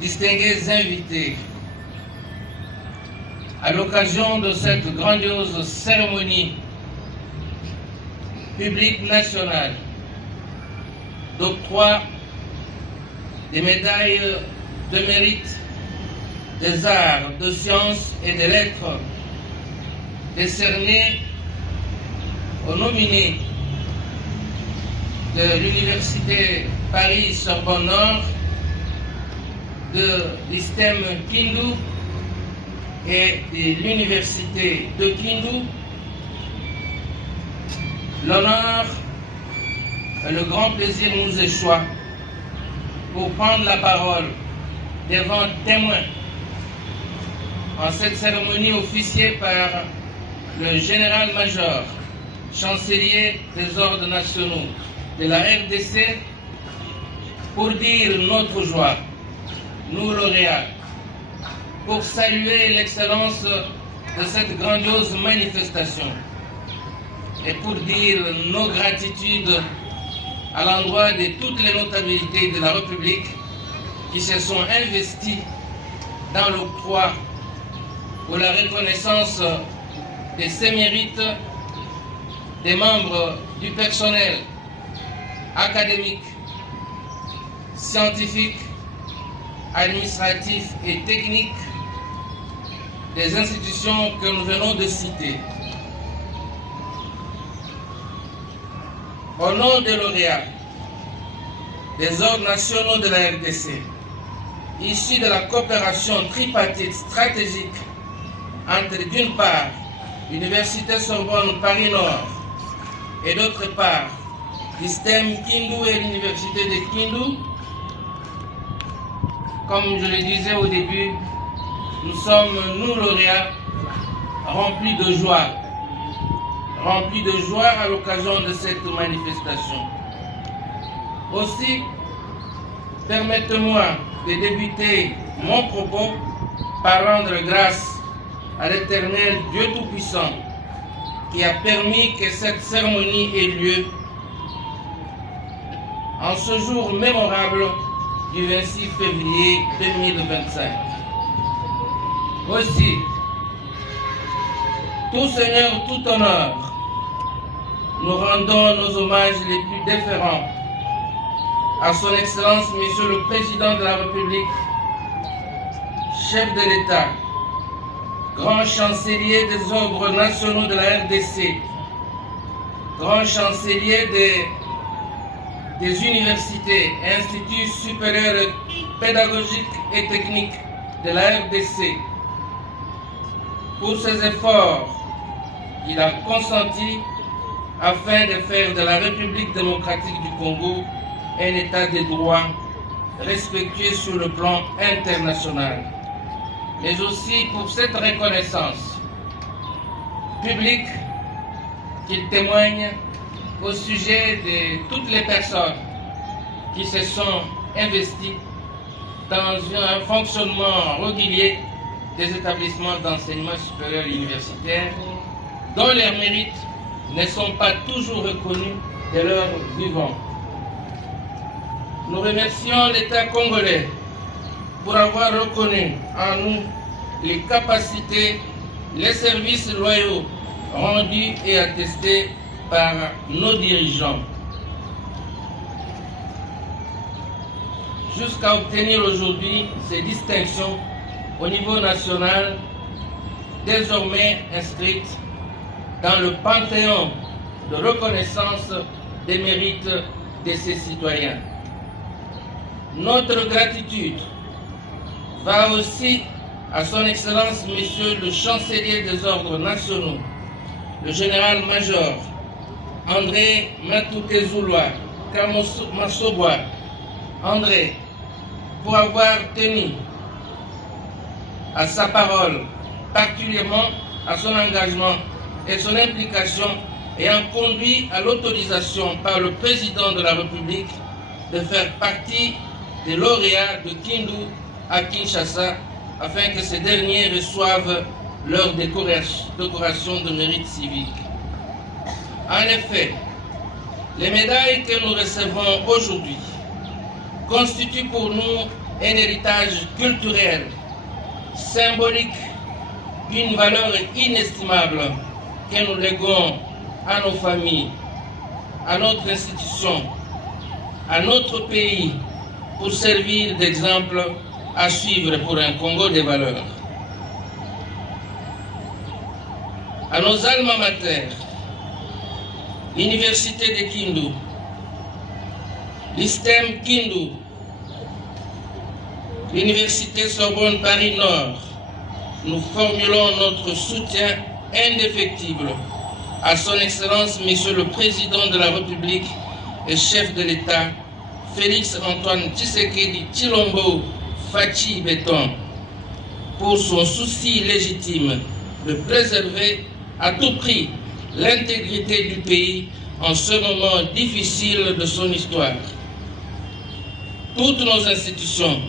distingués invités, à l'occasion de cette grandiose cérémonie publique nationale d'octroi des médailles de mérite des arts, de sciences et des lettres décernées aux nominés de l'Université Paris-Sorbonne Nord, de l'ISTEM Kindu et de l'Université de Kindu, l'honneur et le grand plaisir nous échoit pour prendre la parole devant témoins en cette cérémonie officiée par le général-major, chancelier des ordres nationaux de la RDC, pour dire notre joie, nous lauréats, pour saluer l'excellence de cette grandiose manifestation et pour dire nos gratitudes à l'endroit de toutes les notabilités de la République qui se sont investies dans l'octroi pour la reconnaissance de ces mérites des membres du personnel académique, scientifique, administratif et technique des institutions que nous venons de citer. Au nom des lauréats des ordres nationaux de la RDC, issus de la coopération tripartite stratégique entre, d'une part, l'Université Sorbonne Paris-Nord et d'autre part, l'ISTEM Kindu et l'Université de Kindu, comme je le disais au début, nous sommes, nous lauréats, remplis de joie à l'occasion de cette manifestation. Aussi, permettez-moi de débuter mon propos par rendre grâce à l'Éternel Dieu Tout-Puissant qui a permis que cette cérémonie ait lieu en ce jour mémorable du 26 février 2025. Aussi, tout Seigneur, tout honneur, nous rendons nos hommages les plus déférents à son Excellence, Monsieur le Président de la République, chef de l'État, grand chancelier des ordres nationaux de la RDC, grand chancelier des universités et instituts supérieurs pédagogiques et techniques de la RDC, pour ses efforts qu'il a consentis afin de faire de la République démocratique du Congo un état de droit respectueux sur le plan international, mais aussi pour cette reconnaissance publique qu'il témoigne au sujet de toutes les personnes qui se sont investies dans un fonctionnement régulier des établissements d'enseignement supérieur et universitaire, dont leurs mérites ne sont pas toujours reconnus de leur vivant. Nous remercions l'État congolais pour avoir reconnu en nous les capacités, les services loyaux rendus et attestés par nos dirigeants, jusqu'à obtenir aujourd'hui ces distinctions au niveau national, désormais inscrites dans le panthéon de reconnaissance des mérites de ces citoyens. Notre gratitude va aussi à son Excellence, Monsieur le Chancelier des ordres nationaux, le général-major André Matoukezouloa Kamosoboa André, pour avoir tenu à sa parole, particulièrement à son engagement et son implication, ayant conduit à l'autorisation par le président de la République de faire partie des lauréats de Kindu à Kinshasa, afin que ces derniers reçoivent leur décoration de mérite civique. En effet, les médailles que nous recevons aujourd'hui constituent pour nous un héritage culturel, symbolique, d'une valeur inestimable que nous léguons à nos familles, à notre institution, à notre pays, pour servir d'exemple à suivre pour un Congo des valeurs. À nos alma mater, l'Université de Kindu, l'ISTEM Kindu, l'Université Sorbonne Paris-Nord, nous formulons notre soutien indéfectible à son Excellence Monsieur le Président de la République et chef de l'État, Félix-Antoine Tshisekedi Tshilombo Fachi Beton, pour son souci légitime de préserver à tout prix l'intégrité du pays en ce moment difficile de son histoire. Toutes nos institutions,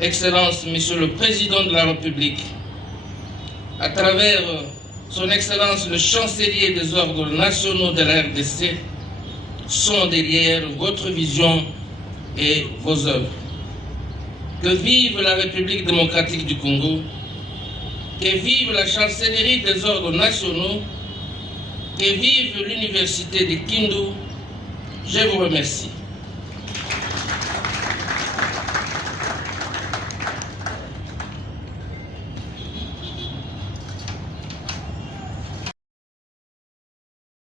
Excellence Monsieur le Président de la République, à travers son Excellence le Chancelier des ordres nationaux de la RDC, sont derrière votre vision et vos œuvres. Que vive la République démocratique du Congo, que vive la Chancellerie des ordres nationaux, que vive l'Université de Kindu. Je vous remercie.